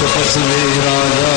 तपस्वी राजा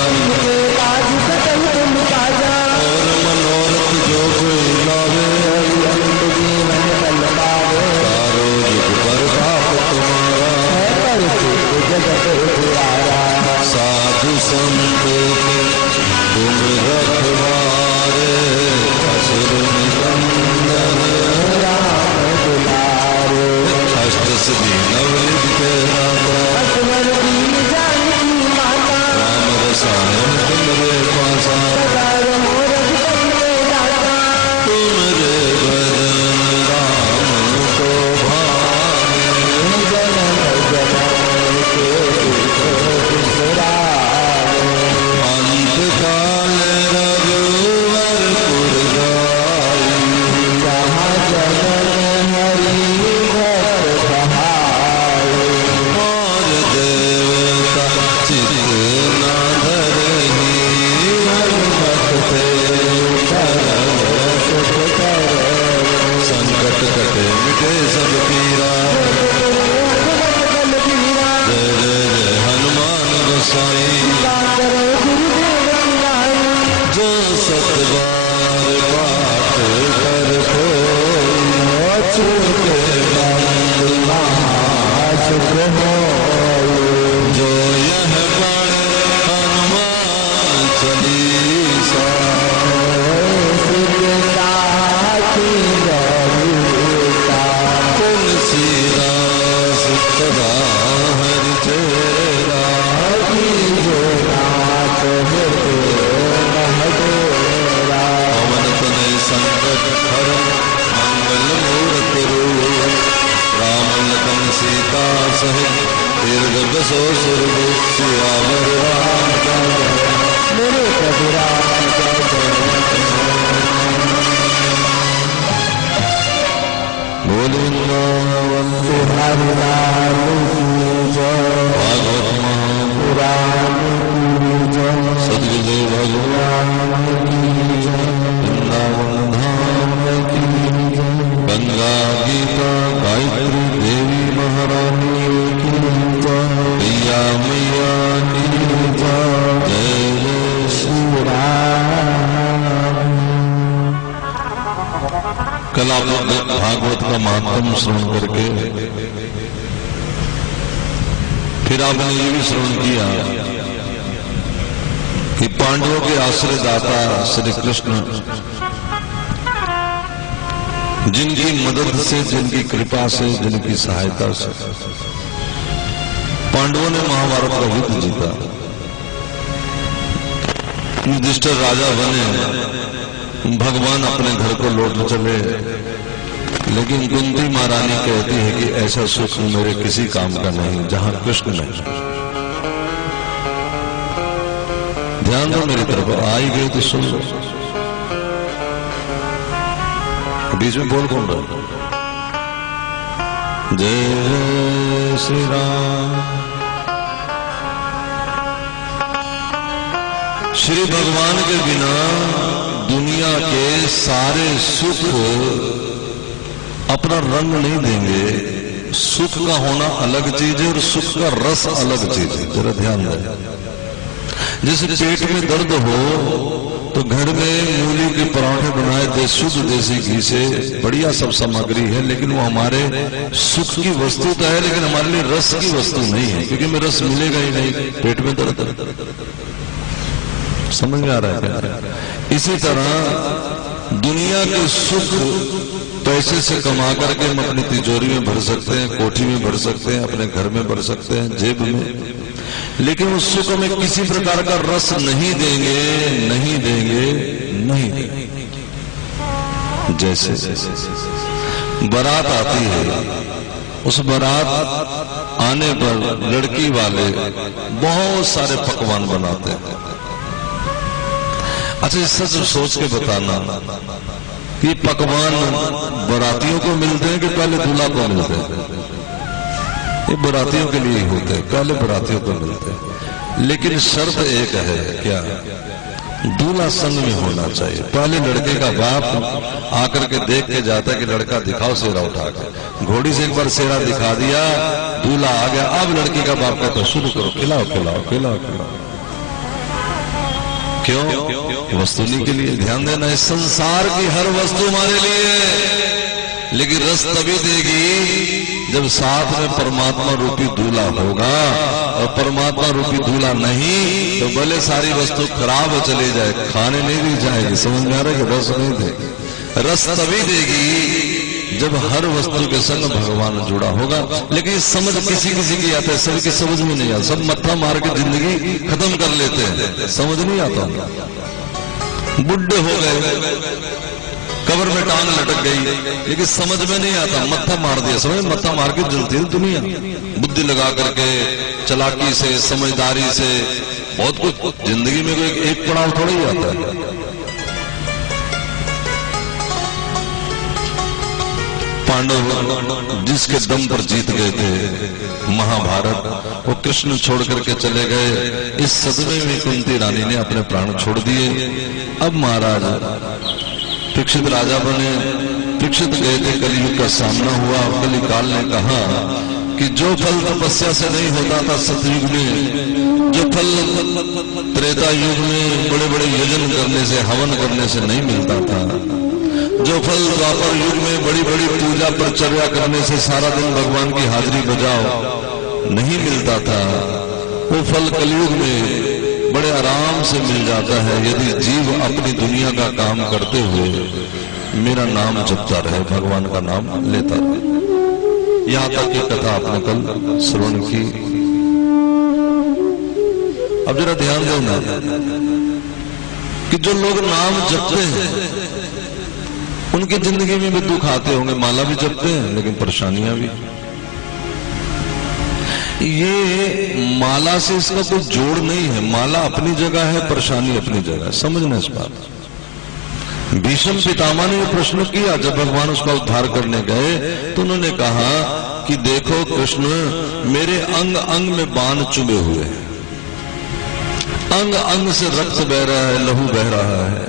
कल आप भागवत का महात्म श्रवण करके फिर आपने ये भी श्रवण किया कि पांडवों के आश्रयदाता श्री कृष्ण जिनकी मदद से, जिनकी कृपा से, जिनकी सहायता से पांडवों ने महाभारत का युद्ध जीता, युधिष्ठिर राजा बने, भगवान अपने घर को लौट चले। लेकिन कुंती महारानी कहती है कि ऐसा सुख मेरे किसी काम का नहीं जहां कृष्ण नहीं। ध्यान दो मेरी तरफ, आ ही गए तो सुन लो। बीच में बोल कौन रहा? जय श्री राम। श्री भगवान के बिना दुनिया के सारे सुख अपना रंग नहीं देंगे। सुख का होना अलग चीज है और सुख का रस अलग चीज है। जरा ध्यान दें। जैसे पेट में दर्द हो तो घर में मूली के पराठे बनाए थे शुद्ध देसी घी से, बढ़िया सब सामग्री है, लेकिन वो हमारे सुख की वस्तु तो है, लेकिन हमारे लिए रस की वस्तु नहीं है, क्योंकि में रस मिलेगा ही नहीं। पेट में दर्द, समझ में आ रहा है क्या? इसी तरह दुनिया के सुख पैसे से कमा करके हम अपनी तिजोरी में भर सकते हैं, कोठी में भर सकते हैं, अपने घर में भर सकते हैं, जेब में, लेकिन उस सुख में किसी प्रकार का रस नहीं देंगे, नहीं देंगे, नहीं देंगे। जैसे बारात आती है, उस बारात आने पर लड़की वाले बहुत सारे पकवान बनाते हैं। अच्छा, इससे जो सोच के बताना कि पकवान बारातियों को मिलते हैं कि पहले दूल्हा को मिलते हैं? ये बारातियों के लिए ही होते हैं, पहले बारातियों को मिलते हैं। लेकिन शर्त एक है, क्या? दूल्हा संग में होना चाहिए। पहले लड़के का बाप आकर के देख के जाता है कि लड़का दिखाओ सेरा उठा के। घोड़ी से एक बार सेरा दिखा दिया, दूल्हा आ गया, अब लड़की का बाप कहता शुरू करो, खिलाओ खिलाओ खिलाओ खिलाओ। क्यों? वस्तुनी के लिए। ध्यान देना, इस संसार की हर वस्तु हमारे लिए, लेकिन रस तभी देगी जब साथ में परमात्मा रूपी दूल्हा होगा। और परमात्मा रूपी दूल्हा नहीं तो भले सारी वस्तु खराब चले जाए, खाने नहीं दी जाएगी। समझ में आ रहा है कि रस नहीं देगी। रस तभी देगी जब हर वस्तु के संग भगवान जुड़ा होगा। लेकिन समझ किसी किसी की आता है, सबकी समझ में नहीं आता। सब मत्था मार के जिंदगी खत्म कर लेते हैं, समझ नहीं आता। बुढ़े हो गए, कब्र में टांग लटक गई, लेकिन समझ में नहीं आता, मत्था मार दिया। समझ, मत्था मार के जलती है दुनिया। बुद्धि लगा करके, चालाकी से, समझदारी से, बहुत कुछ जिंदगी में कोई एक पड़ाव थोड़ा ही आता है। पांडव जिसके दम पर जीत गए थे महाभारत, वो कृष्ण छोड़ करके चले गए। इस सदमे में कुंती रानी ने अपने प्राण छोड़ दिए। अब महाराज परीक्षित राजा बने। परीक्षित गए थे, कलयुग का सामना हुआ। कलिकाल ने कहा कि जो फल तपस्या से नहीं होता था सतयुग में, जो फल त्रेता युग में बड़े बड़े यजन करने से, हवन करने से नहीं मिलता था, जो फल द्वापर युग में बड़ी बड़ी पूजा परिचर्या करने से सारा दिन भगवान की हाजिरी बजाओ नहीं मिलता था, वो फल कलयुग में बड़े आराम से मिल जाता है यदि जीव अपनी दुनिया का काम करते हुए मेरा नाम जपता रहे, भगवान का नाम लेता रहे। यहां तक की कथा आपने कल श्रवण की। अब जरा ध्यान देना कि जो लोग नाम जपते हैं उनकी जिंदगी में भी दुख आते होंगे। माला भी जपते हैं लेकिन परेशानियां भी। ये माला से इसका कोई जोड़ नहीं है। माला अपनी जगह है, परेशानी अपनी जगह है। समझना इस बात। भीष्म पितामह ने प्रश्न किया जब भगवान उसका उद्धार करने गए, तो उन्होंने कहा कि देखो कृष्ण, मेरे अंग अंग में बाण चुभे हुए हैं, अंग अंग से रक्त बह रहा है, लहू बह रहा है,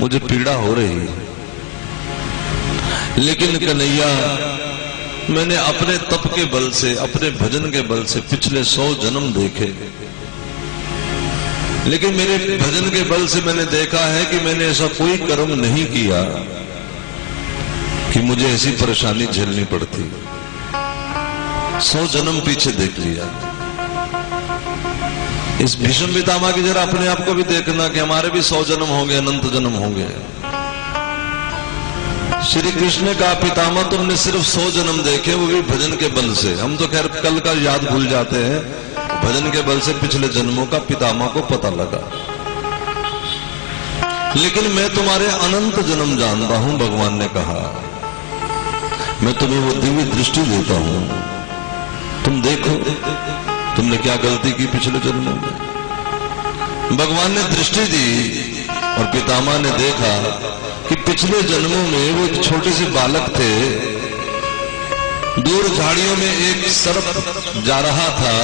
मुझे पीड़ा हो रही है। लेकिन कन्हैया, मैंने अपने तप के बल से, अपने भजन के बल से पिछले 100 जन्म देखे, लेकिन मेरे भजन के बल से मैंने देखा है कि मैंने ऐसा कोई कर्म नहीं किया कि मुझे ऐसी परेशानी झेलनी पड़ती। 100 जन्म पीछे देख लिया। इस भीष्म पितामह की जरा अपने आप को भी देखना कि हमारे भी 100 जन्म होंगे, अनंत जन्म होंगे। श्री कृष्ण ने कहा, पितामह तुमने सिर्फ 100 जन्म देखे, वो भी भजन के बल से। हम तो खैर कल का याद भूल जाते हैं, भजन के बल से पिछले जन्मों का पितामह को पता लगा। लेकिन मैं तुम्हारे अनंत जन्म जानता हूं, भगवान ने कहा। मैं तुम्हें वो दिव्य दृष्टि देता हूं, तुम देखो तुमने क्या गलती की पिछले जन्मों में। भगवान ने दृष्टि दी और पितामह ने देखा कि पिछले जन्मों में वो एक छोटे से बालक थे। दूर झाड़ियों में एक सर्प जा रहा था,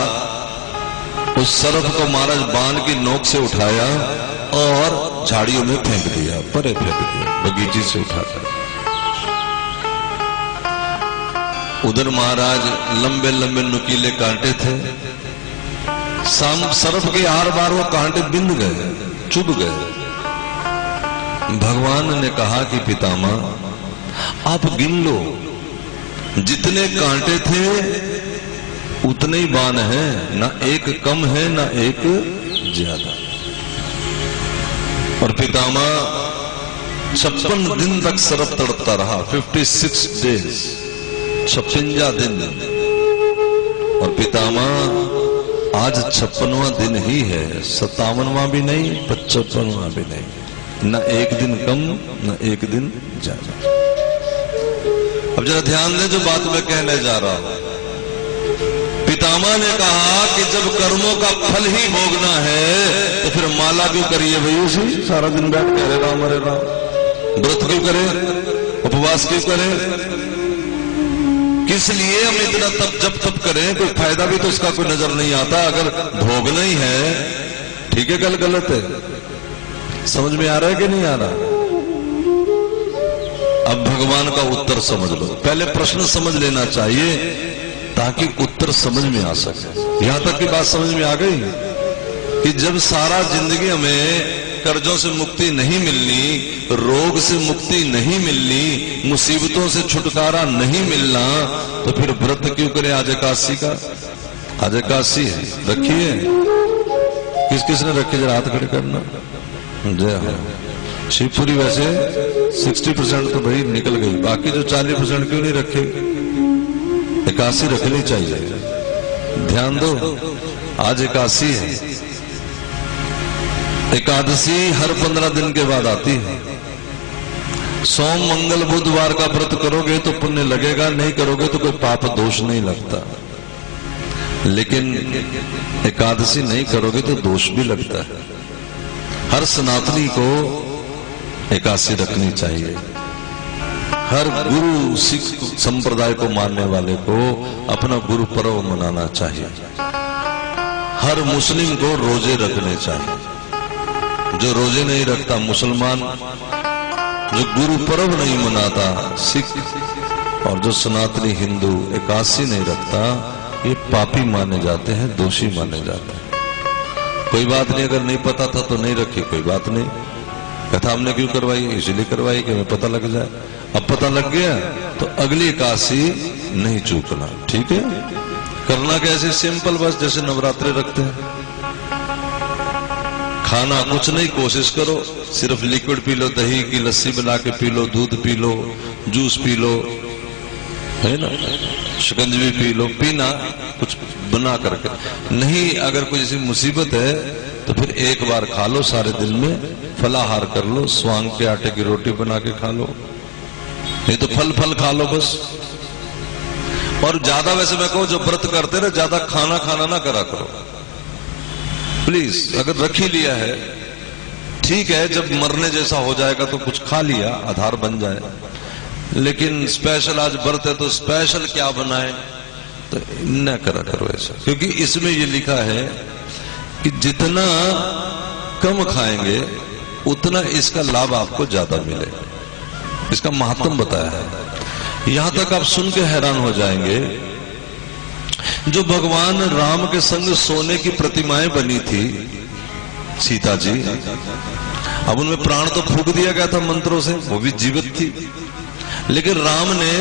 उस सर्प को महाराज बाण की नोक से उठाया और झाड़ियों में फेंक दिया, परे फेंक दिया, बगीचे से उठाकर। उधर महाराज लंबे लंबे नुकीले कांटे थे, सर्प के आर बार वो कांटे बिंद गए, चुभ गए। भगवान ने कहा कि पितामह आप गिन लो, जितने कांटे थे उतने ही बाण हैं, ना एक कम है ना एक ज्यादा। और पितामह 56 दिन तक सर्प तड़पता रहा, 56 डेज, 56 दिन। और पितामह आज 56वां दिन ही है, 57वां भी नहीं, 55वां भी नहीं, न एक दिन कम न एक दिन ज्यादा। अब जरा ध्यान दें जो बात मैं कहने जा रहा हूं। पितामह ने कहा कि जब कर्मों का फल ही भोगना है तो फिर माला क्यों करिए भाई, उसी सारा दिन बैठ के हरे राम हरे राम, व्रत क्यों करें, उपवास क्यों करें, किस लिए हम इतना जब तब करें, कोई फायदा भी तो इसका कोई नजर नहीं आता। अगर भोगना ही है ठीक है, गलत है। समझ में आ रहा है कि नहीं आ रहा? अब भगवान का उत्तर समझ लो। पहले प्रश्न समझ लेना चाहिए ताकि उत्तर समझ में आ सके। यहां तक की बात समझ में आ गई कि जब सारा जिंदगी हमें कर्जों से मुक्ति नहीं मिलनी, रोग से मुक्ति नहीं मिलनी, मुसीबतों से छुटकारा नहीं मिलना, तो फिर व्रत क्यों करें? आज एकादशी का, आज एकादशी है, रखिए। किस किस ने रखी, जरा हाथ खड़े करना। जय हो। शिवपुरी वैसे 60% तो भाई निकल गई, बाकी जो 40% क्यों नहीं रखे? एकादशी रखनी चाहिए, ध्यान दो, आज एकादशी है। एकादशी हर 15 दिन के बाद आती है। सोम मंगल बुधवार का व्रत करोगे तो पुण्य लगेगा, नहीं करोगे तो कोई पाप दोष नहीं लगता। लेकिन एकादशी नहीं करोगे तो दोष भी लगता है। हर सनातनी को एकादशी रखनी चाहिए। हर गुरु सिख संप्रदाय को मानने वाले को अपना गुरु पर्व मनाना चाहिए। हर मुस्लिम को रोजे रखने चाहिए। जो रोजे नहीं रखता मुसलमान, जो गुरु पर्व नहीं मनाता सिख, और जो सनातनी हिंदू एकादशी नहीं रखता, ये पापी माने जाते हैं, दोषी माने जाते हैं। कोई बात नहीं, अगर नहीं पता था तो नहीं रखी, कोई बात नहीं। कथा हमने क्यों करवाई? इसलिए करवाई कि हमें पता लग जाए। अब पता लग गया तो अगली एकादशी नहीं चूकना, ठीक है? करना कैसे? सिंपल, बस जैसे नवरात्रे रखते हैं। खाना कुछ नहीं, कोशिश करो सिर्फ लिक्विड पी लो, दही की लस्सी बना के पी लो, दूध P low, juice P low, है ना, शिकंजी पी लो, पीना कुछ बना करके नहीं। अगर कोई ऐसी मुसीबत है तो फिर एक बार खा लो, सारे दिन में फलाहार कर लो, स्वांग के आटे की रोटी बना के खा लो, नहीं तो फल खा लो बस। और ज्यादा, वैसे मैं कहूं जो व्रत करते ना, ज्यादा खाना ना करा करो प्लीज। अगर रख ही लिया है ठीक है, जब मरने जैसा हो जाएगा तो कुछ खा लिया, आधार बन जाए। लेकिन स्पेशल आज व्रत है तो स्पेशल क्या बनाए, तो न करा करो ऐसा। क्योंकि इसमें ये लिखा है कि जितना कम खाएंगे उतना इसका लाभ आपको ज्यादा मिलेगा। इसका महात्म बताया है। यहां तक आप सुन के हैरान हो जाएंगे, जो भगवान राम के संग सोने की प्रतिमाएं बनी थी सीता जी, अब उनमें प्राण तो फूंक दिया गया था मंत्रों से, वो भी जीवित थी, लेकिन राम ने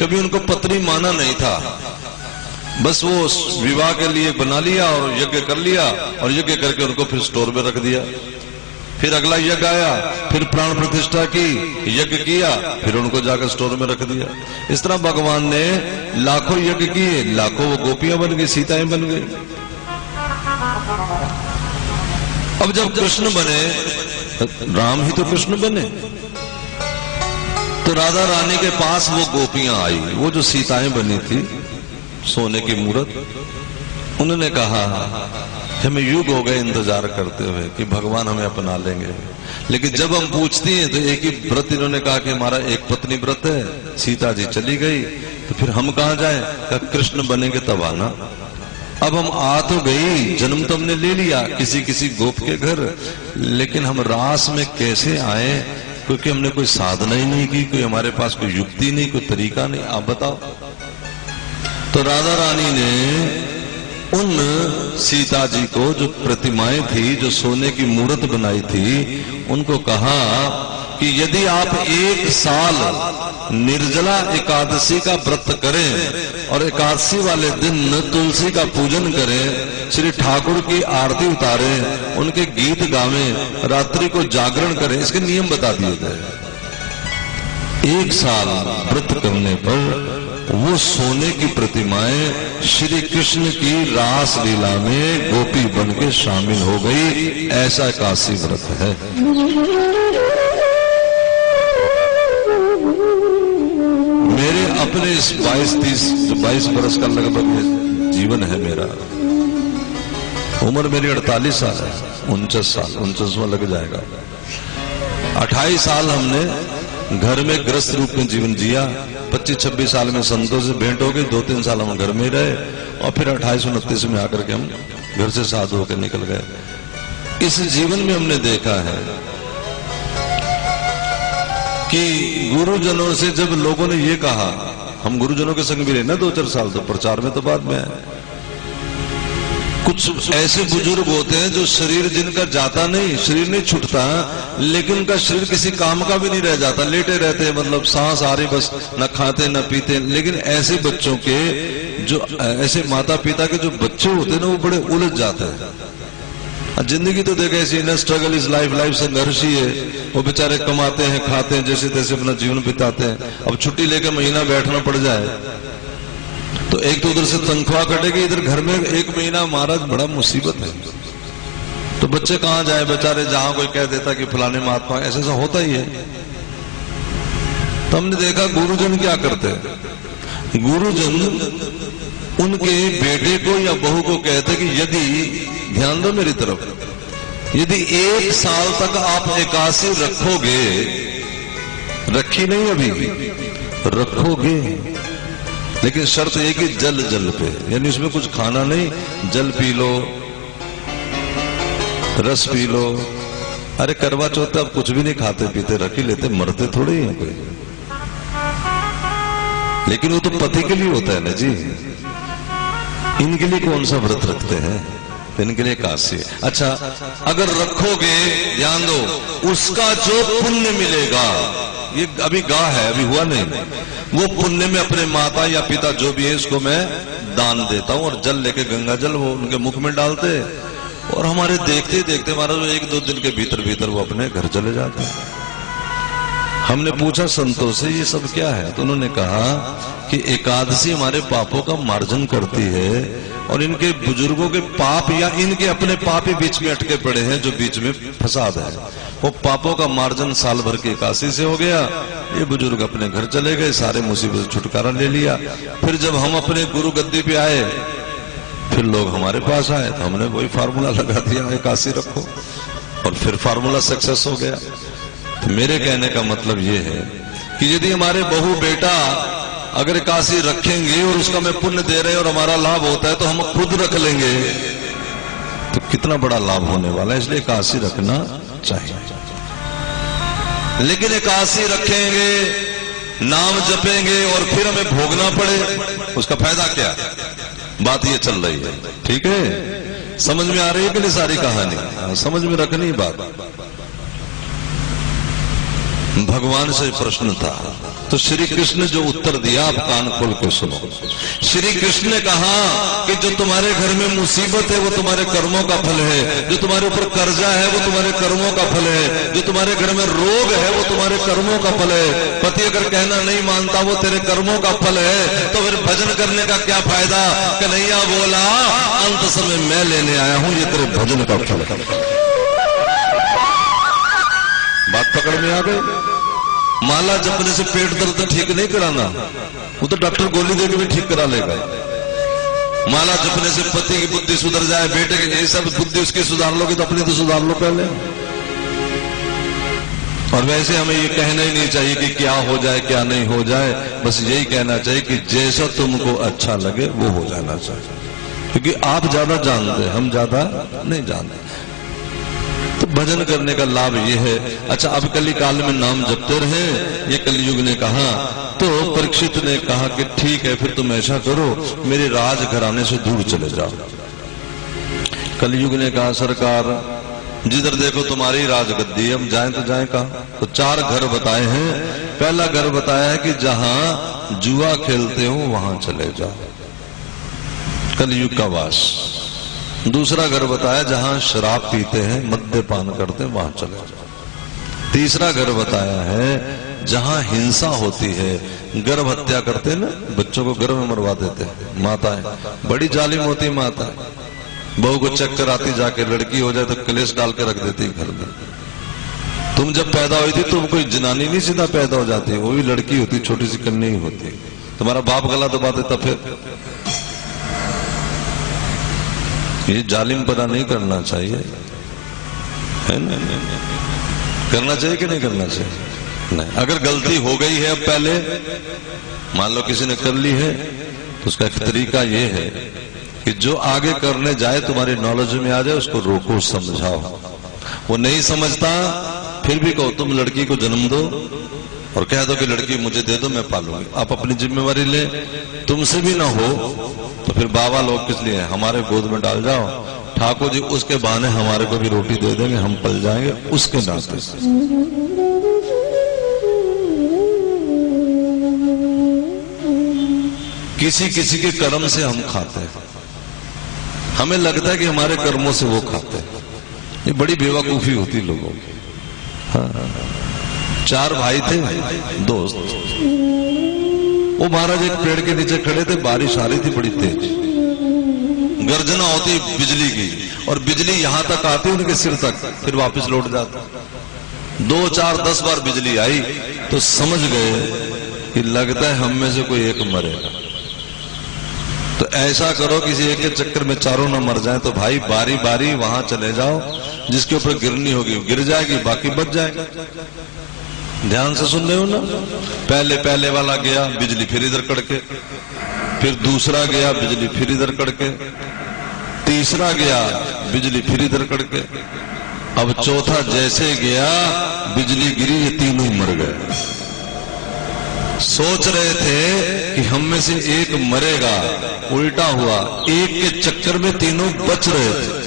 कभी उनको पत्नी माना नहीं था। बस वो विवाह के लिए बना लिया और यज्ञ कर लिया, और यज्ञ करके उनको फिर स्टोर में रख दिया। फिर अगला यज्ञ आया, फिर प्राण प्रतिष्ठा की, यज्ञ किया, फिर उनको जाकर स्टोर में रख दिया। इस तरह भगवान ने लाखों यज्ञ किए, लाखों वो गोपियां बन गई, सीताएं बन गई। अब जब कृष्ण बने, राम ही तो कृष्ण बने, तो राधा रानी के पास वो गोपियां आई, वो जो सीताएं बनी थी सोने की मूरत, उन्होंने कहा हमें युग हो गए इंतजार करते हुए कि भगवान हमें अपना लेंगे, लेकिन जब हम पूछती हैं तो एक ही व्रत इन्होंने कहा कि हमारा एक पत्नी व्रत है, सीता जी चली गई, तो फिर हम कहां जाएं? कहा कृष्ण बनेंगे तब आना। अब हम आ तो गई, जन्म तो हमने ले लिया किसी किसी गोप के घर, लेकिन हम रास में कैसे आए? क्योंकि हमने कोई साधना ही नहीं की, कोई हमारे पास कोई युक्ति नहीं, कोई तरीका नहीं, आप बताओ। तो राधा रानी ने उन सीता जी को, जो प्रतिमाएं थी, जो सोने की मूर्त बनाई थी, उनको कहा कि यदि आप 1 साल निर्जला एकादशी का व्रत करें और एकादशी वाले दिन तुलसी का पूजन करें, श्री ठाकुर की आरती उतारें, उनके गीत गावें, रात्रि को जागरण करें, इसके नियम बता दिए गए। 1 साल व्रत करने पर वो सोने की प्रतिमाएं श्री कृष्ण की रास लीला में गोपी बन के शामिल हो गई। ऐसा काशी व्रत है। मेरे अपने इस 22 बरस का लगभग जीवन है मेरा, उम्र मेरी 48 साल है, 29वां लग जाएगा। 28 साल हमने घर में गृहस्थ रूप में जीवन जिया, 25-26 साल में संतों से भेंट हो गई, 2-3 साल हम घर में रहे, और फिर 28-29 में आकर के हम घर से साधु होकर निकल गए। इस जीवन में हमने देखा है कि गुरुजनों से जब लोगों ने ये कहा, हम गुरुजनों के संग भी रहे ना 2-4 साल, तो प्रचार में तो बाद में आए। कुछ ऐसे बुजुर्ग होते हैं जो शरीर जिनका जाता नहीं, शरीर नहीं छूटता, लेकिन उनका शरीर किसी काम का भी नहीं रह जाता, लेटे रहते हैं, मतलब सांस आ रही बस, न खाते न पीते। लेकिन ऐसे बच्चों के, जो ऐसे माता पिता के जो बच्चे होते हैं ना, वो बड़े उलझ जाते हैं। जिंदगी तो देखा ऐसी ना, स्ट्रगल इज लाइफ, लाइफ संघर्ष ही है। वो बेचारे कमाते हैं, खाते हैं, जैसे तैसे अपना जीवन बिताते हैं। अब छुट्टी लेकर महीना बैठना पड़ जाए तो एक तो उधर से तनख्वाह कटेगी, इधर घर में 1 महीना, महाराज बड़ा मुसीबत है। तो बच्चे कहां जाए बेचारे, जहां कोई कह देता कि फलाने महात्मा, ऐसा होता ही है। तो हमने देखा गुरुजन क्या करते हैं। गुरुजन उनके बेटे को या बहू को कहते कि यदि, ध्यान दो मेरी तरफ, यदि 1 साल तक आप एकादशी रखोगे, रखी नहीं अभी, रखोगे, लेकिन शर्त है कि जल पे, यानी उसमें कुछ खाना नहीं, जल पी लो, रस पी लो। अरे करवा चौथ अब कुछ भी नहीं खाते पीते, रख ही लेते, मरते थोड़े ही हैं कोई। लेकिन वो तो पति के लिए होता है ना जी, इनके लिए कौन सा व्रत रखते हैं? इनके लिए एकादशी। अच्छा, अगर रखोगे, ध्यान दो, उसका जो पुण्य मिलेगा, ये अभी गा है, अभी हुआ नहीं, वो पुण्य में अपने माता या पिता जो भी है उसको मैं दान देता हूं। और जल लेके, गंगा जल वो उनके मुख में डालते, और हमारे देखते देखते महाराज 1-2 दिन के भीतर भीतर वो अपने घर चले जाते हैं। हमने पूछा संतों से ये सब क्या है, तो उन्होंने कहा कि एकादशी हमारे पापों का मार्जन करती है, और इनके बुजुर्गों के पाप या इनके अपने पाप ही बीच में अटके पड़े हैं, जो बीच में फसाद है, वो पापों का मार्जन साल भर की एकादशी से हो गया। ये बुजुर्ग अपने घर चले गए, सारे मुसीबत से छुटकारा ले लिया। फिर जब हम अपने गुरु गद्दी पे आए, फिर लोग हमारे पास आए, तो हमने वही फार्मूला लगा दिया, एकादशी रखो, और फिर फार्मूला सक्सेस हो गया। तो मेरे कहने का मतलब ये है कि यदि हमारे बहू बेटा अगर एकादशी रखेंगे और उसका मैं पुण्य दे रहे हैं और हमारा लाभ होता है, तो हम खुद रख लेंगे, तो कितना बड़ा लाभ होने वाला है। इसलिए एकादशी रखना चाहिए। लेकिन एकादशी रखेंगे, नाम जपेंगे और फिर हमें भोगना पड़े, उसका फायदा क्या? बात ये चल रही है, ठीक है? समझ में आ रही है कि नहीं सारी कहानी? समझ में रखनी बात। भगवान से प्रश्न था, तो श्री कृष्ण ने जो उत्तर दिया आप कान खोल के सुनो। श्री कृष्ण ने कहा कि जो तुम्हारे घर में मुसीबत है वो तुम्हारे कर्मों का फल है, जो तुम्हारे ऊपर कर्जा है वो तुम्हारे कर्मों का फल है, जो तुम्हारे घर में रोग है वो तुम्हारे कर्मों का फल है। पति अगर कहना नहीं मानता वो तेरे कर्मों का फल है, तो फिर भजन करने का क्या फायदा। कन्हैया बोला अंत समय मैं लेने आया हूं, ये तेरे भजन का फल है। बात पकड़ में आ गई। माला जपने से पेट दर्द ठीक नहीं कराना, वो तो डॉक्टर गोली देकर भी ठीक करा लेगा। माला जपने से पति की बुद्धि सुधर जाए, बेटे की यही सब बुद्धि उसकी सुधार लोगे तो अपनी तो सुधार लो पहले। और वैसे हमें ये कहना ही नहीं चाहिए कि क्या हो जाए क्या नहीं हो जाए, बस यही कहना चाहिए कि जैसा तुमको अच्छा लगे वो हो जाना चाहिए, क्योंकि आप ज्यादा जानते हैं, हम ज्यादा नहीं जानते। तो भजन करने का लाभ ये है। अच्छा, अब कली काल में नाम जपते रहे, ये कलयुग ने कहा। तो परीक्षित ने कहा कि ठीक है, फिर तुम ऐसा करो, मेरे राज घराने से दूर चले जाओ। कलयुग ने कहा सरकार जिधर देखो तुम्हारी राजगद्दी, हम जाएं तो जाएं कहां। तो 4 घर बताए हैं। पहला घर बताया है कि जहां जुआ खेलते हो वहां चले जाओ, कलयुग का वास। दूसरा घर बताया जहां शराब पीते हैं, मद्यपान करते हैं, वहां चले जाओ। तीसरा घर बताया है जहां हिंसा होती है, गर्भ हत्या करते हैं ना, बच्चों को गर्भ में मरवा देते हैं माताएं, बड़ी जालिम होती है माता। बहू को चक्कर आती, जाके लड़की हो जाए तो कलेश डाल के रख देती घर में। तुम जब पैदा हुई थी तुम कोई जनानी नहीं सीधा पैदा हो जाती, वो भी लड़की होती, छोटी सी कन्या ही होती। तुम्हारा बाप गला दबाते तब फिर ये जालिम पना नहीं करना चाहिए, है ना? करना चाहिए कि नहीं करना चाहिए? नहीं। अगर गलती हो गई है, अब पहले मान लो किसी ने कर ली है, तो उसका एक तरीका ये है कि जो आगे करने जाए तुम्हारी नॉलेज में आ जाए उसको रोको, समझाओ। वो नहीं समझता फिर भी कहो तुम लड़की को जन्म दो और कह दो कि लड़की मुझे दे दो, मैं पालूंगी। आप अपनी जिम्मेवारी ले, तुमसे भी ना हो तो फिर बाबा लोग किस लिए, हमारे गोद में डाल जाओ। ठाकुर जी उसके बहाने हमारे को भी रोटी दे देंगे, हम पल जाएंगे उसके नाते से। किसी किसी के कर्म से हम खाते हैं, हमें लगता है कि हमारे कर्मों से वो खाते हैं। ये बड़ी बेवकूफी होती लोगों की। हाँ, 4 भाई थे दोस्त, वो महाराज एक पेड़ के नीचे खड़े थे, बारिश आ रही थी बड़ी तेज, गर्जना होती बिजली की, और बिजली यहां तक आती उनके सिर तक, फिर वापस लौट जाती। 2, 4, 10 बार बिजली आई तो समझ गए कि लगता है हम में से कोई एक मरेगा। तो ऐसा करो किसी एक के चक्कर में चारों ना मर जाए, तो भाई बारी बारी वहां चले जाओ, जिसके ऊपर गिरनी होगी गिर जाएगी, बाकी बच जाएगा। ध्यान से सुन रहे हो ना? पहले वाला गया, बिजली फिर इधर कड़के, फिर दूसरा गया, बिजली फिर इधर कड़के, तीसरा गया, बिजली फिर इधर कड़के, अब चौथा जैसे गया बिजली गिरी, ये तीनों मर गए। सोच रहे थे कि हम में से एक मरेगा, उल्टा हुआ, एक के चक्कर में तीनों बच रहे थे।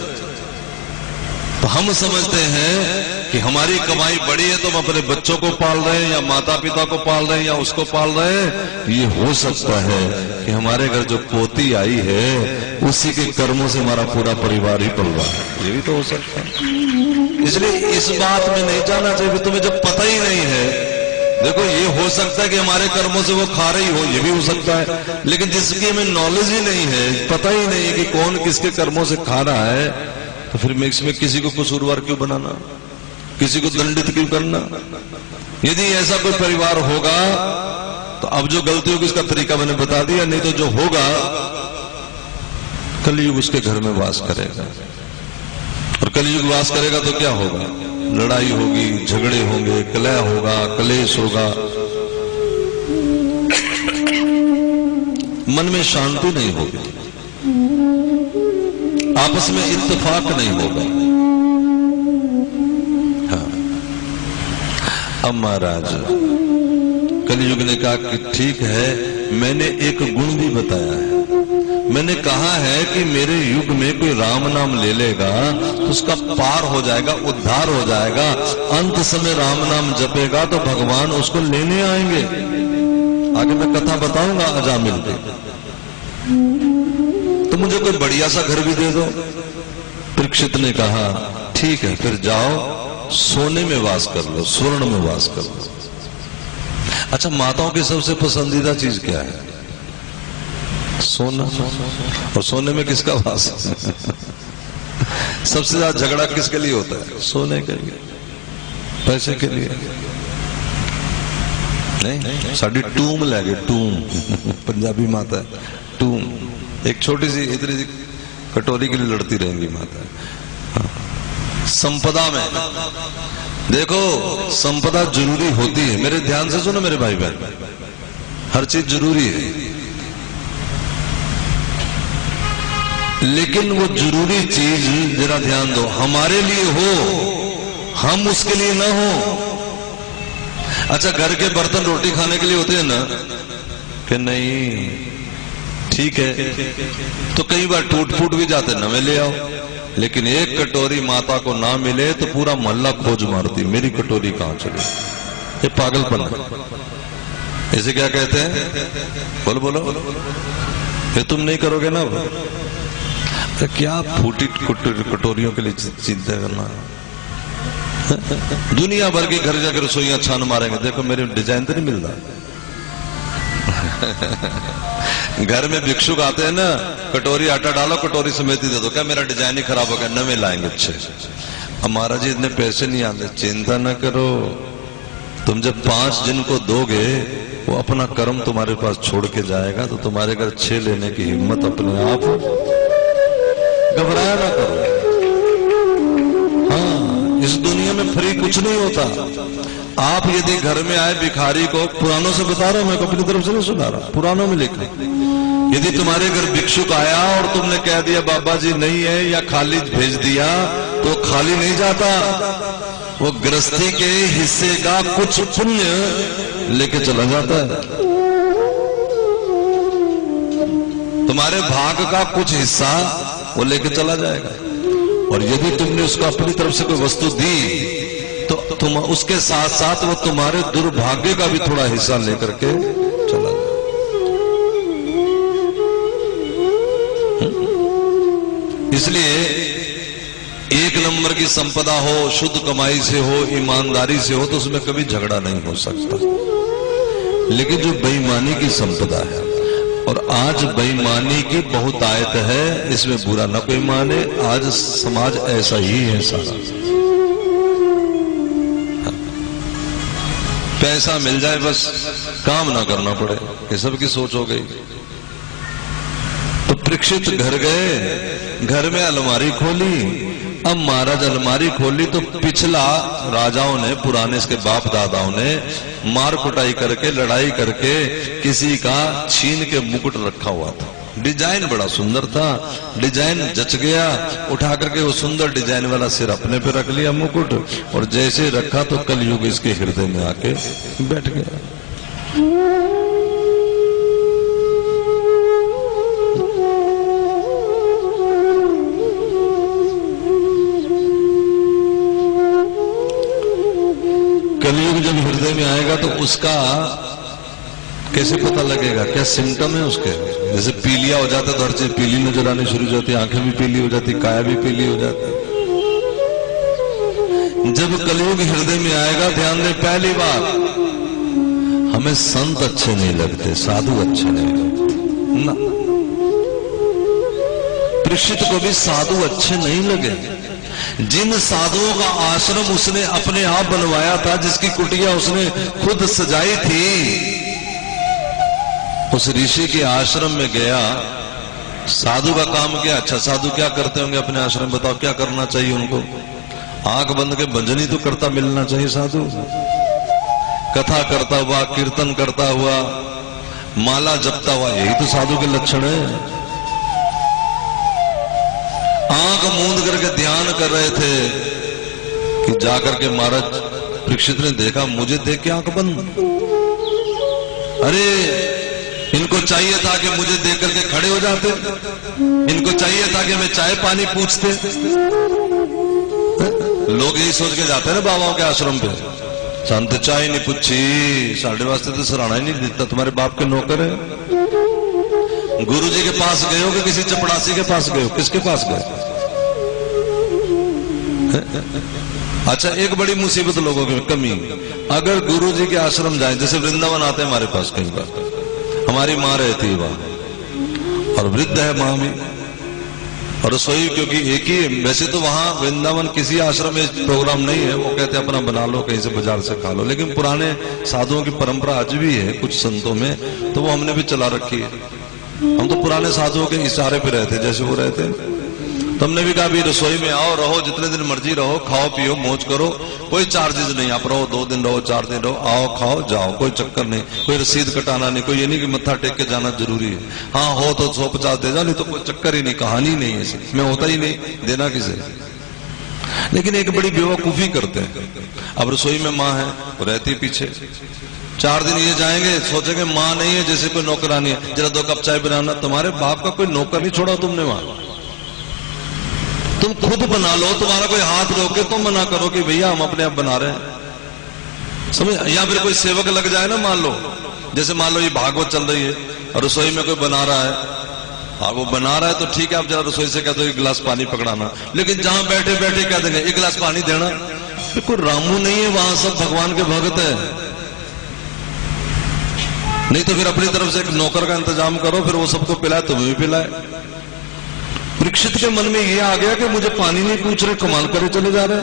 तो हम समझते हैं कि हमारी कमाई बड़ी है तो हम अपने बच्चों को पाल रहे हैं, या माता पिता को पाल रहे हैं, या उसको पाल रहे हैं। ये हो सकता है कि हमारे घर जो पोती आई है उसी के कर्मों से हमारा पूरा परिवार ही पल रहा है, ये भी तो हो सकता है। इसलिए इस बात में नहीं जाना चाहिए, तुम्हें जब पता ही नहीं है। देखो ये हो सकता है कि हमारे कर्मों से वो खा रही हो, ये भी हो सकता है, लेकिन जिसकी हमें नॉलेज ही नहीं है, पता ही नहीं है कि कौन किसके कर्मों से खा रहा है, तो फिर मिक्स में किसी को कसूरवार क्यों बनाना, किसी को दंडित क्यों करना। यदि ऐसा कोई परिवार होगा तो अब जो गलती होगी उसका तरीका मैंने बता दिया, नहीं तो जो होगा कलयुग उसके घर में वास करेगा, और कलयुग वास करेगा तो क्या होगा? लड़ाई होगी, झगड़े होंगे, कलह होगा, कलेश होगा, मन में शांति नहीं होगी, आपस में इत्तेफाक नहीं होगा। हाँ। अब महाराज कलयुग ने कहा कि ठीक है, मैंने एक गुण भी बताया है। मैंने कहा है कि मेरे युग में कोई राम नाम ले लेगा तो उसका पार हो जाएगा, उद्धार हो जाएगा। अंत समय राम नाम जपेगा तो भगवान उसको लेने आएंगे। आगे मैं कथा बताऊंगा अजामिल की, तो मुझे कोई बढ़िया सा घर भी दे दो। परीक्षित ने कहा ठीक है, फिर जाओ सोने में वास कर लो, स्वर्ण में वास कर लो। अच्छा, माताओं की सबसे पसंदीदा चीज क्या है? सोना। और सोने में किसका वास है? सबसे ज्यादा झगड़ा किसके लिए होता है? सोने के लिए, पैसे के लिए नहीं। साड़ी टूम लगे, टूम पंजाबी माता है, टूम। एक छोटी सी इतनी सी कटोरी के लिए लड़ती रहेंगी माता। संपदा में देखो, संपदा जरूरी होती है। मेरे ध्यान से सुनो मेरे भाई बहन, हर चीज जरूरी है, लेकिन वो जरूरी चीज जरा ध्यान दो, हमारे लिए हो, हम उसके लिए ना हो। अच्छा, घर के बर्तन रोटी खाने के लिए होते हैं ना, कि नहीं ठीक है, तो कई बार टूट फूट भी जाते, नवे ले आओ। लेकिन एक कटोरी माता को ना मिले तो पूरा मोहल्ला खोज मारती, मेरी कटोरी कहां चली। ये पागलपन है। इसे क्या कहते हैं? बोलो बोलो, ये तुम नहीं करोगे ना। तो क्या फूटी कटोरियों के लिए चिंता करना? दुनिया भर के घर जाकर रसोइयां छान मारेंगे, देखो मेरे डिजाइन तो नहीं मिलता। घर में भिक्षुक आते हैं ना, कटोरी आटा डालो, कटोरी समेत ही दे दो, क्या मेरा डिजाइन ही खराब हो गया, नवे लाएंगे अच्छे। अब महाराज जी इतने पैसे नहीं आते। चिंता न करो, तुम जब 5 दिन को दोगे, वो अपना कर्म तुम्हारे पास छोड़ के जाएगा, तो तुम्हारे घर 6 लेने की हिम्मत अपने आप। घबराया ना करो। हाँ, इस दुनिया में फ्री कुछ नहीं होता। आप यदि घर में आए भिखारी को, पुरानों से बता रहा हूं मैं, अपनी तरफ से नहीं सुना रहा, पुरानों में लिखा, यदि तुम्हारे घर भिक्षुक आया और तुमने कह दिया बाबा जी नहीं है, या खाली भेज दिया, तो खाली नहीं जाता, वो गृहस्थी के हिस्से का कुछ पुण्य लेके चला जाता है। तुम्हारे भाग का कुछ हिस्सा वो लेके चला जाएगा। और यदि तुमने उसको अपनी तरफ से कोई वस्तु दी, तो तुम उसके साथ साथ वो तुम्हारे दुर्भाग्य का भी थोड़ा हिस्सा लेकर के चला जाए। इसलिए 1 नंबर की संपदा हो, शुद्ध कमाई से हो, ईमानदारी से हो, तो उसमें कभी झगड़ा नहीं हो सकता। लेकिन जो बेईमानी की संपदा है, और आज बेईमानी की बहुत आयत है, इसमें बुरा ना कोई माने, आज समाज ऐसा ही है सारा। पैसा मिल जाए बस, काम ना करना पड़े, ये सबकी सोच हो गई। तो परीक्षित घर गए, घर में अलमारी खोली। अब महाराज अलमारी खोली तो पिछला राजाओं ने, पुराने इसके बाप दादाओं ने मार कुटाई करके, लड़ाई करके किसी का छीन के मुकुट रखा हुआ था। डिजाइन बड़ा सुंदर था, डिजाइन जच गया, उठा करके वो सुंदर डिजाइन वाला सिर अपने पे रख लिया मुकुट, और जैसे रखा तो कलयुग इसके हृदय में आके बैठ गया। कलयुग जब हृदय में आएगा तो उसका कैसे पता लगेगा, क्या सिम्टम है उसके? जैसे पीलिया हो जाता है तो हर चीज पीली नजर आनी शुरू हो जाती है, आंखें भी पीली हो जाती, काया भी पीली हो जाती। जब कलयुग हृदय में आएगा, ध्यान दे, पहली बार हमें संत अच्छे नहीं लगते, साधु अच्छे नहीं लगते ना। परीक्षित को भी साधु अच्छे नहीं लगे। जिन साधुओं का आश्रम उसने अपने आप बनवाया था, जिसकी कुटिया उसने खुद सजाई थी, उस ऋषि के आश्रम में गया। साधु का काम क्या? अच्छा, साधु क्या करते होंगे अपने आश्रम, बताओ क्या करना चाहिए उनको? आंख बंद के भजनी तो करता मिलना चाहिए साधु, कथा करता हुआ, कीर्तन करता हुआ, माला जपता हुआ, यही तो साधु के लक्षण है। आंख मूंद करके ध्यान कर रहे थे कि जाकर के महाराज परीक्षित ने देखा, मुझे देख के आंख बंद। अरे इनको चाहिए था कि मुझे देख करके खड़े हो जाते, इनको चाहिए था कि मैं चाय पानी पूछते। लोग यही सोच के जाते हैं ना बाबाओं के आश्रम पे, संत चाय नहीं पूछी, साढ़े वास्ते तो सराहना ही नहीं देता, तुम्हारे बाप के नौकर है। गुरु जी के पास गए हो कि किसी चपड़ासी के पास गए हो, किसके पास गए? अच्छा, एक बड़ी मुसीबत लोगों की कमी, अगर गुरु जी के आश्रम जाए, जैसे वृंदावन आते हैं हमारे पास कई बार, हमारी माँ रहती है वहां और वृद्ध है माँ भी, और रसोई क्योंकि एक ही, वैसे तो वहां वृंदावन किसी आश्रम में प्रोग्राम नहीं है, वो कहते हैं अपना बना लो, कहीं से बाजार से खा लो, लेकिन पुराने साधुओं की परंपरा आज भी है कुछ संतों में, तो वो हमने भी चला रखी है। हम तो पुराने साधुओं के इशारे पे रहते जैसे वो रहते, तो हमने भी कहा भी रसोई में आओ, रहो, जितने दिन मर्जी रहो, खाओ पियो मौज करो, कोई चार्जेस नहीं, आप रहो 2 दिन रहो 4 दिन रहो, आओ खाओ जाओ, कोई चक्कर नहीं, कोई रसीद कटाना नहीं, कोई ये नहीं कि मत्था टेक के जाना जरूरी है, हाँ हो तो 150 दे जाओ, नहीं तो कोई चक्कर ही नहीं, कहानी नहीं है, मैं होता ही नहीं देना किसे। लेकिन एक बड़ी बेवकूफी करते हैं, अब रसोई में माँ है, वो रहती पीछे, 4 दिन ये जाएंगे, सोचेंगे माँ नहीं है, जैसे कोई नौकरानी है, जरा 2 कप चाय बनाना, तुम्हारे बाप का कोई नौकर नहीं छोड़ा तुमने वहां, तुम खुद बना लो, तुम्हारा कोई हाथ रोके तुम मना करो कि भैया हम अपने आप बना रहे हैं, समझ। या फिर कोई सेवक लग जाए ना, मान लो, जैसे मान लो ये भागवत चल रही है और रसोई में कोई बना रहा है, हाँ वो बना रहा है तो ठीक है, आप जरा रसोई से कह दो 1 गिलास पानी पकड़ाना, लेकिन जहां बैठे बैठे कह देंगे 1 गिलास पानी देना, कोई रामू नहीं है वहां, सब भगवान के भगत है। नहीं तो फिर अपनी तरफ से एक नौकर का इंतजाम करो, फिर वो सबको पिलाए, तुम्हें भी पिलाए। परीक्षित के मन में ये आ गया कि मुझे पानी नहीं पूछ रहे, कमाल करे चले जा रहे,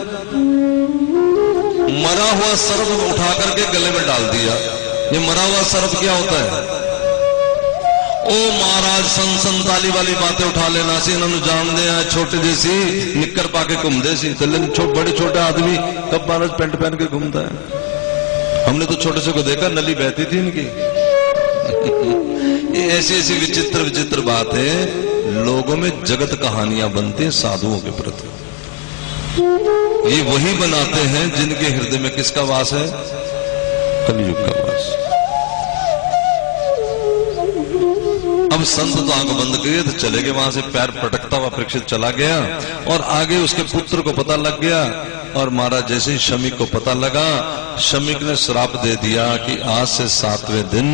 मरा हुआ सर्प उठा करके गले में डाल दिया। ये मरा हुआ सर्प क्या होता है? ओ महाराज संताली वाली बातें उठा लेना सी, इन्होंने जान दे छोटे जैसी निक्कर पाके घूमते सी, बड़े छोटे आदमी कब महाराज पेंट पहन के घूमता है, हमने तो छोटे से को देखा, नली बहती थी इनकी। ये ऐसी ऐसी विचित्र विचित्र बातें लोगों में जगत कहानियां बनती हैं साधुओं के प्रति। ये वही बनाते हैं जिनके हृदय में किसका वास है? कलयुग का वास। अब संत तो आंख बंद किए तो चले गए वहां से, पैर पटकता हुआ परीक्षित चला गया, और आगे उसके पुत्र को पता लग गया, और महाराज जैसे ही शमीक को पता लगा, शमीक ने श्राप दे दिया कि आज से 7वें दिन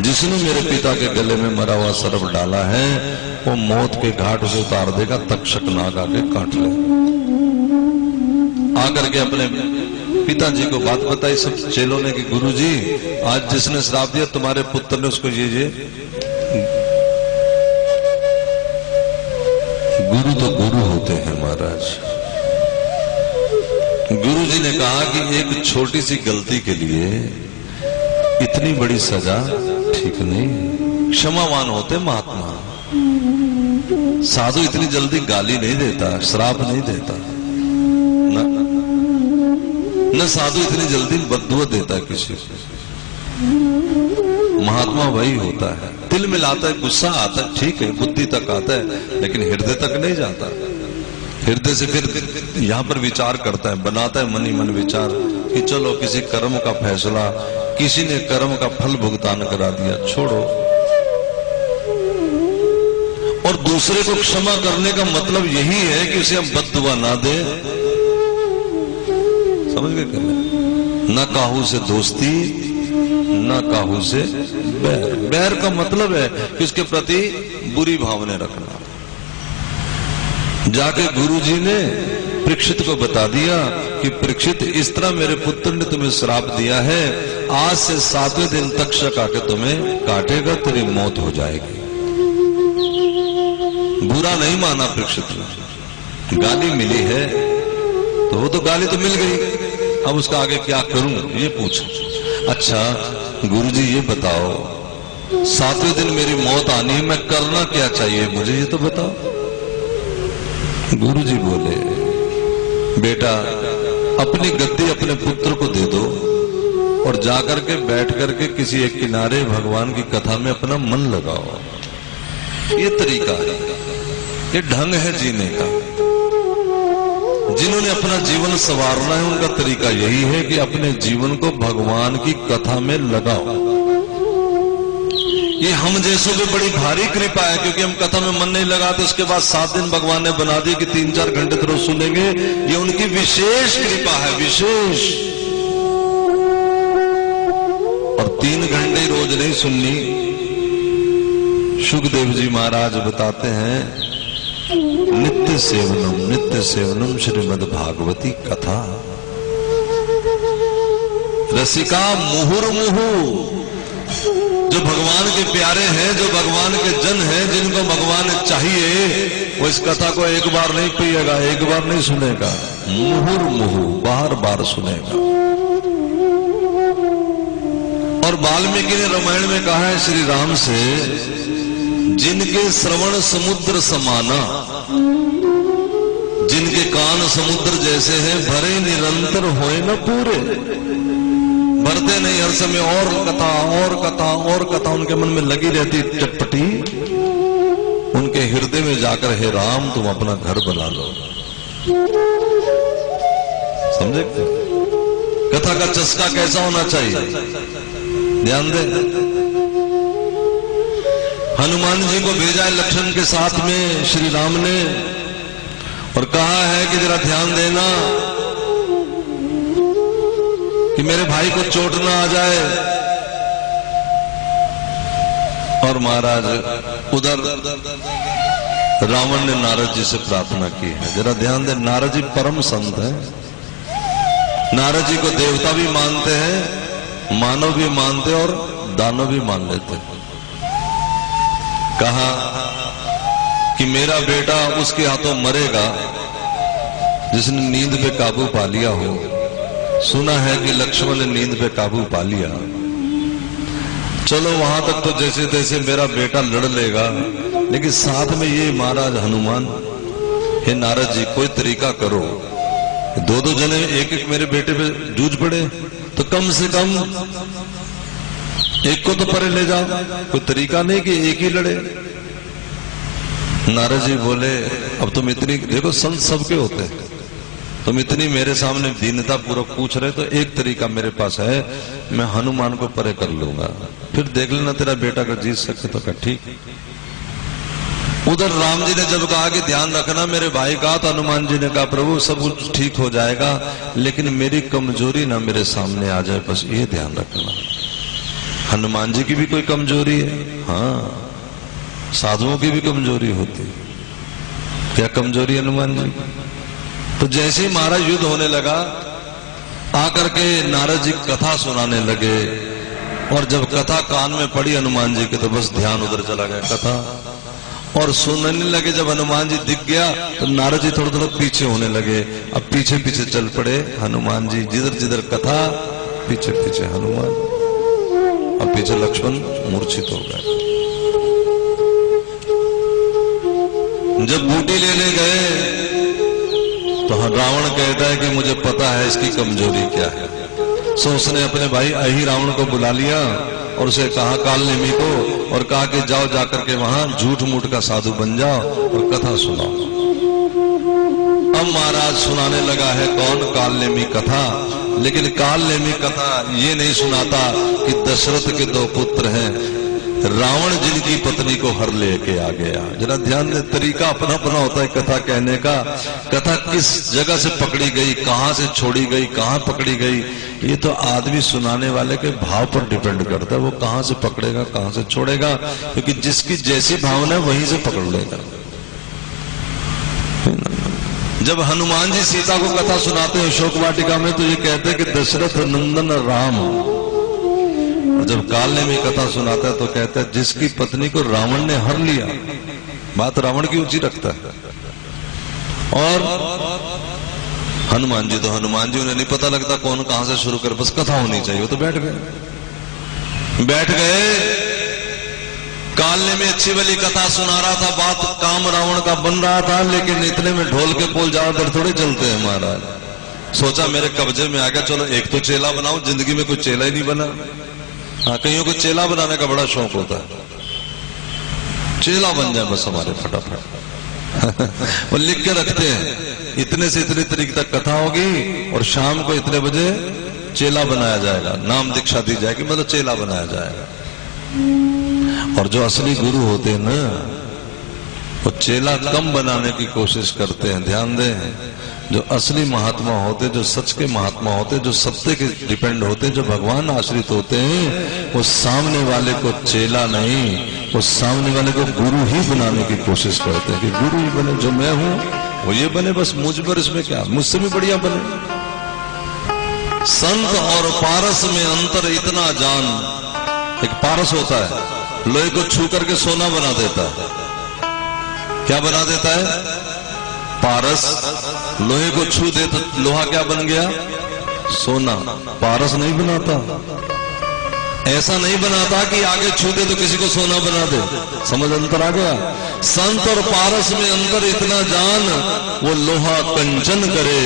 जिसने मेरे पिता के गले में मरा हुआ सर्प डाला है वो मौत के घाट से उतार देगा, तक्षक नाग आके काट ले। आकर के अपने पिताजी को बात बताई सब चेलों ने कि गुरुजी आज जिसने श्राप दिया तुम्हारे पुत्र ने उसको ये गुरु तो गुरु होते हैं महाराज। गुरु जी ने कहा कि एक छोटी सी गलती के लिए इतनी बड़ी सजा ठीक नहीं, क्षमावान होते महात्मा। साधु इतनी जल्दी गाली नहीं देता, श्राप नहीं देता, न साधु इतनी जल्दी बद्दुआ देता किसी को। महात्मा वही होता है, दिल मिलाता है, गुस्सा आता है, ठीक है, बुद्धि तक आता है, लेकिन हृदय तक नहीं जाता। हृदय से फिर यहाँ पर विचार करता है, बनाता है मन ही मन विचार कि चलो किसी कर्म का फैसला, किसी ने कर्म का फल भुगतान करा दिया, छोड़ो। और दूसरे को क्षमा करने का मतलब यही है कि उसे हम बद्दुआ ना दे, समझ गए? कर ना काहू से दोस्ती, ना काहू से बैर। बैर का मतलब है कि उसके प्रति बुरी भावना रखना। जाके गुरुजी ने परीक्षित को बता दिया कि परीक्षित इस तरह मेरे पुत्र ने तुम्हें श्राप दिया है, आज से 7वें दिन तक्षक आके तुम्हें काटेगा, तेरी मौत हो जाएगी। बुरा नहीं माना परीक्षित ने, गाली मिली है तो वो तो गाली तो मिल गई, अब उसका आगे क्या करूं ये पूछो। अच्छा गुरुजी ये बताओ 7वें दिन मेरी मौत आनी है, मैं करना क्या चाहिए मुझे, ये तो बताओ। गुरुजी बोले बेटा अपनी गद्दी अपने पुत्र को दे दो और जाकर के बैठ करके किसी एक किनारे भगवान की कथा में अपना मन लगाओ। ये तरीका है, ये ढंग है जीने का। जिन्होंने अपना जीवन संवारना है उनका तरीका यही है कि अपने जीवन को भगवान की कथा में लगाओ। ये हम जैसों पे बड़ी भारी कृपा है, क्योंकि हम कथा में मन नहीं लगाते, उसके बाद 7 दिन भगवान ने बना दी कि 3-4 घंटे तो रोज सुनेंगे। ये उनकी विशेष कृपा है, विशेष। सुननी। सुखदेव जी महाराज बताते हैं, नित्य सेवनम श्रीमद् भागवती कथा। रसिका मुहुर्मुहु, जो भगवान के प्यारे हैं, जो भगवान के जन हैं, जिनको भगवान चाहिए, वो इस कथा को एक बार नहीं पिएगा, एक बार नहीं सुनेगा, मुहुर्मुहु बार बार सुनेगा। और वाल्मीकि ने रामायण में कहा है श्री राम से, जिनके श्रवण समुद्र समाना, जिनके कान समुद्र जैसे हैं, भरे निरंतर होए न पूरे, भरते नहीं, हर समय और कथा और कथा और कथा उनके मन में लगी रहती चटपटी। उनके हृदय में जाकर, हे राम तुम अपना घर बना लो। समझे? कथा का चस्का कैसा होना चाहिए, ध्यान दे। हनुमान जी को भेजा है लक्ष्मण के साथ में श्री राम ने, और कहा है कि जरा ध्यान देना कि मेरे भाई को चोट ना आ जाए। और महाराज उधर रावण ने नारद जी से प्रार्थना की है। जरा ध्यान दे, नारद जी परम संत है। नारद जी को देवता भी मानते हैं, मानव भी मानते और दानव भी मान लेते हैं। कहा कि मेरा बेटा उसके हाथों मरेगा जिसने नींद पे काबू पा लिया हो। सुना है कि लक्ष्मण ने नींद पे काबू पा लिया। चलो वहां तक तो जैसे तैसे मेरा बेटा लड़ लेगा, लेकिन साथ में ये महाराज हनुमान, हे नारद जी कोई तरीका करो, दो दो जने एक एक मेरे बेटे पे जूझ पड़े, तो कम से कम एक को तो परे ले जाओ। कोई तरीका नहीं कि एक ही लड़े। नारद जी बोले, अब तुम इतनी, देखो संत सबके होते हैं, तुम इतनी मेरे सामने दीनता पूर्वक पूछ रहे, तो एक तरीका मेरे पास है, मैं हनुमान को परे कर लूंगा, फिर देख लेना तेरा बेटा अगर जीत सके तो। ठीक। उधर राम जी ने जब कहा कि ध्यान रखना मेरे भाई का, तो हनुमान जी ने कहा प्रभु सब कुछ ठीक हो जाएगा, लेकिन मेरी कमजोरी ना मेरे सामने आ जाए, बस ये ध्यान रखना। हनुमान जी की भी कोई कमजोरी है, हाँ, साधुओं की भी कमजोरी होती है। क्या कमजोरी हनुमान जी? तो जैसे ही महाराज युद्ध होने लगा, आकर के नारद जी कथा सुनाने लगे, और जब कथा कान में पड़ी हनुमान जी के, तो बस ध्यान उधर चला गया कथा, और सुनने लगे। जब हनुमान जी दिख गया तो नारद जी थोड़ा थोड़ा पीछे होने लगे। अब पीछे पीछे चल पड़े हनुमान जी, जिधर जिधर कथा पीछे पीछे हनुमान, और पीछे लक्ष्मण मूर्छित हो गए। जब बूटी लेने गए तो रावण कहता है कि मुझे पता है इसकी कमजोरी क्या है। सो उसने अपने भाई अहि रावण को बुला लिया और उसे कहा, काल नेमी को, और कहा कि जाओ जाकर के वहां झूठ मूठ का साधु बन जाओ और कथा सुनाओ। अब महाराज सुनाने लगा है कौन? काल नेमी कथा। लेकिन काल नेमी कथा ये नहीं सुनाता कि दशरथ के दो पुत्र हैं, रावण जिनकी पत्नी को हर लेके आ गया। जरा ध्यान दे, तरीका अपना अपना होता है कथा कहने का। कथा किस जगह से पकड़ी गई, कहां से छोड़ी गई, कहां पकड़ी गई, ये तो आदमी सुनाने वाले के भाव पर डिपेंड करता है, वो कहां से पकड़ेगा कहां से छोड़ेगा, क्योंकि जिसकी जैसी भावना है वहीं से पकड़ लेगा। जब हनुमान जी सीता को कथा सुनाते हैं अशोक वाटिका में, तो ये कहते हैं कि दशरथ नंदन राम। जब काल ने भी कथा सुनाता है तो कहता है जिसकी पत्नी को रावण ने हर लिया। बात रावण की ऊंची रखता है। और हनुमान जी तो हनुमान जी, उन्हें नहीं पता लगता कौन कहां से शुरू कर, बस कथा होनी चाहिए। वो तो बैठ गए। काल ने में अच्छी वाली कथा सुना रहा था, बात काम रावण का बन रहा था, लेकिन इतने में ढोल के पोल ज्यादातर थोड़े चलते हैं महाराज। सोचा मेरे कब्जे में आ गया, चलो एक तो चेला बनाऊं। जिंदगी में कोई चेला ही नहीं बना। हाँ, कईयों को चेला बनाने का बड़ा शौक होता है, चेला बन जाए बस हमारे फटाफट। वो लिख के रखते हैं, इतने से इतने तारीख तक कथा होगी और शाम को इतने बजे चेला बनाया जाएगा, नाम दीक्षा दी जाएगी, मतलब चेला बनाया जाएगा। और जो असली गुरु होते हैं ना, वो चेला कम बनाने की कोशिश करते हैं। ध्यान दें, जो असली महात्मा होते, जो सच के महात्मा होते, जो सत्य के डिपेंड होते, जो भगवान आश्रित होते हैं, वो सामने वाले को चेला नहीं, वो सामने वाले को गुरु ही बनाने की कोशिश करते हैं कि गुरु ही बने, जो मैं हूं वो ये बने, बस मुझ पर, इसमें क्या, मुझसे भी बढ़िया बने। संत और पारस में अंतर इतना जान। एक पारस होता है, लोहे को छू करके सोना बना देता है। क्या बना देता है? पारस। लोहे को छू दे तो लोहा क्या बन गया? सोना। पारस नहीं बनाता, ऐसा नहीं बनाता कि आगे छू दे तो किसी को सोना बना दे। समझ अंतर आ गया? संत और पारस में अंतर इतना जान, वो लोहा कंचन करे,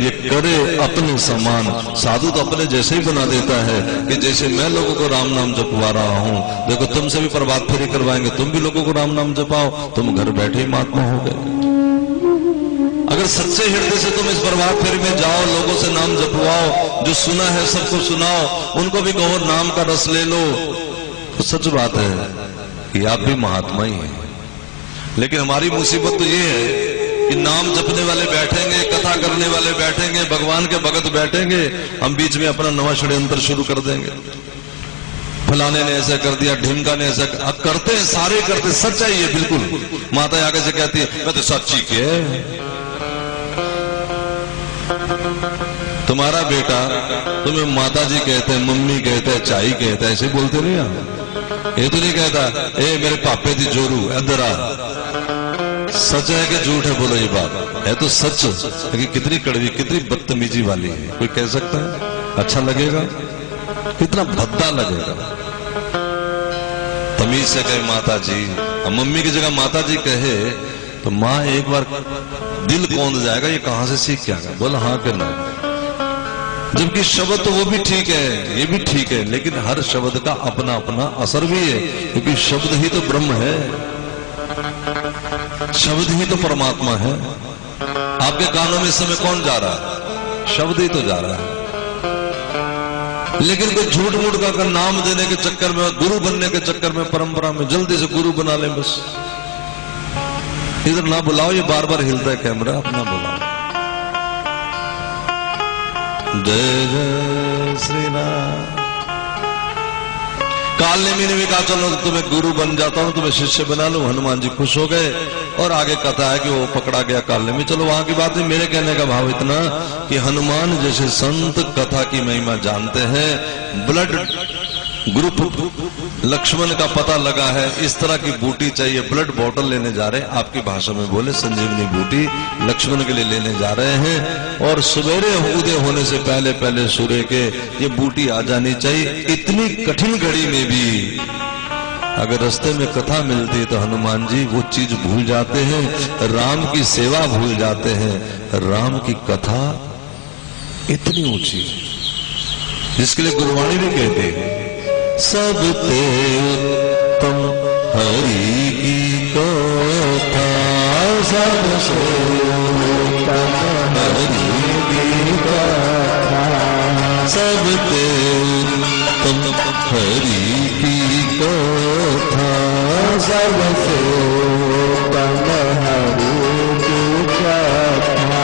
ये करे अपने समान। साधु तो अपने जैसे ही बना देता है कि जैसे मैं लोगों को राम नाम जपवा रहा हूं, देखो तुमसे भी प्रभात फेरी करवाएंगे, तुम भी लोगों को राम नाम जपाओ, तुम घर बैठे ही महात्मा हो गए। अगर सच्चे हृदय से तुम इस प्रभात फेरी में जाओ, लोगों से नाम जपवाओ, जो सुना है सबको सुनाओ, उनको भी कहो नाम का रस ले लो, तो सच बात है कि आप भी महात्मा ही हैं। लेकिन हमारी मुसीबत तो ये है कि नाम जपने वाले बैठेंगे, कथा करने वाले बैठेंगे, भगवान के भगत बैठेंगे, हम बीच में अपना नवा षड्यंत्र शुरू कर देंगे। फलाने ने ऐसा कर दिया, ढिमका ने ऐसा करते हैं, सारे करते, सच है ये बिल्कुल। माता आगे से कहती है मैं तो सच्ची के, तुम्हारा बेटा तुम्हें माता जी कहते हैं, मम्मी कहते हैं, चाई कहते हैं, ऐसे बोलते नहीं आप? ये तो नहीं कहता ए मेरे पापे दी जोरू इधर आ। सच है कि झूठ है? बोलो ये बात है तो सच, लेकिन कितनी कड़वी, कितनी बदतमीजी वाली है। कोई कह सकता है? अच्छा लगेगा? कितना भद्दा लगेगा। तमीज से कहे माता जी, मम्मी की जगह माता जी कहे तो माँ एक बार दिल कौंध जाएगा, ये कहां से सीख क्या गया? बोला हाँ करना। जबकि शब्द तो वो भी ठीक है, ये भी ठीक है, लेकिन हर शब्द का अपना अपना असर भी है, क्योंकि शब्द ही तो ब्रह्म है, शब्द ही तो परमात्मा है। आपके कानों में इस समय कौन जा रहा है? शब्द ही तो जा रहा है। लेकिन कोई झूठ मूठ का नाम देने के चक्कर में, गुरु बनने के चक्कर में, परंपरा में जल्दी से गुरु बना लें बस। इधर ना बुलाओ, ये बार बार हिलता है कैमरा, अपना बुलाओ। जय जय श्री राम। कालनेमी ने भी कहा चलो तुम्हें गुरु बन जाता हूं, तुम्हें शिष्य बना लूं। हनुमान जी खुश हो गए और आगे कथा है कि वो पकड़ा गया कालनेमी। चलो वहां की बात है। मेरे कहने का भाव इतना कि हनुमान जैसे संत कथा की महिमा जानते हैं, ब्लड ग्रुप लक्ष्मण का पता लगा है, इस तरह की बूटी चाहिए, ब्लड बॉटल लेने जा रहे हैं, आपकी भाषा में बोले संजीवनी बूटी लक्ष्मण के लिए लेने जा रहे हैं। और सवेरे उदय होने से पहले पहले सूर्य के ये बूटी आ जानी चाहिए। इतनी कठिन घड़ी में भी अगर रास्ते में कथा मिलती तो हनुमान जी वो चीज भूल जाते हैं, राम की सेवा भूल जाते हैं। राम की कथा इतनी ऊंची जिसके लिए गुरुवाणी भी कहते हैं सब ते उत्तम हरि की कथा, सबसे उत्तम हरि की कथा, सब ते उत्तम हरि की कथा, सबसे उत्तम हरि की कथा।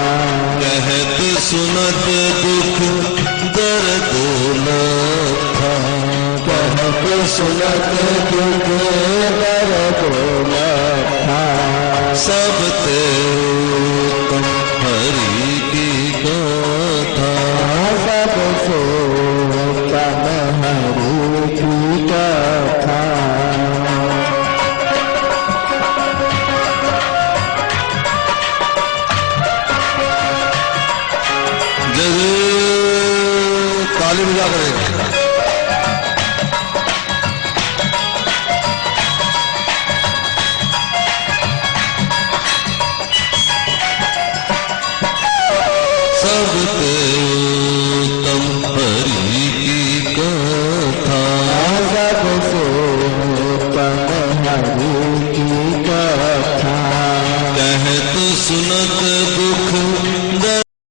कहत सुनत दुख दर्द न था, सुनत दुख दर्द न था, सब ते उत्तम हरि की कथा, सबसे उत्तम हरि की कथा। जय ताली बजा करेंगे।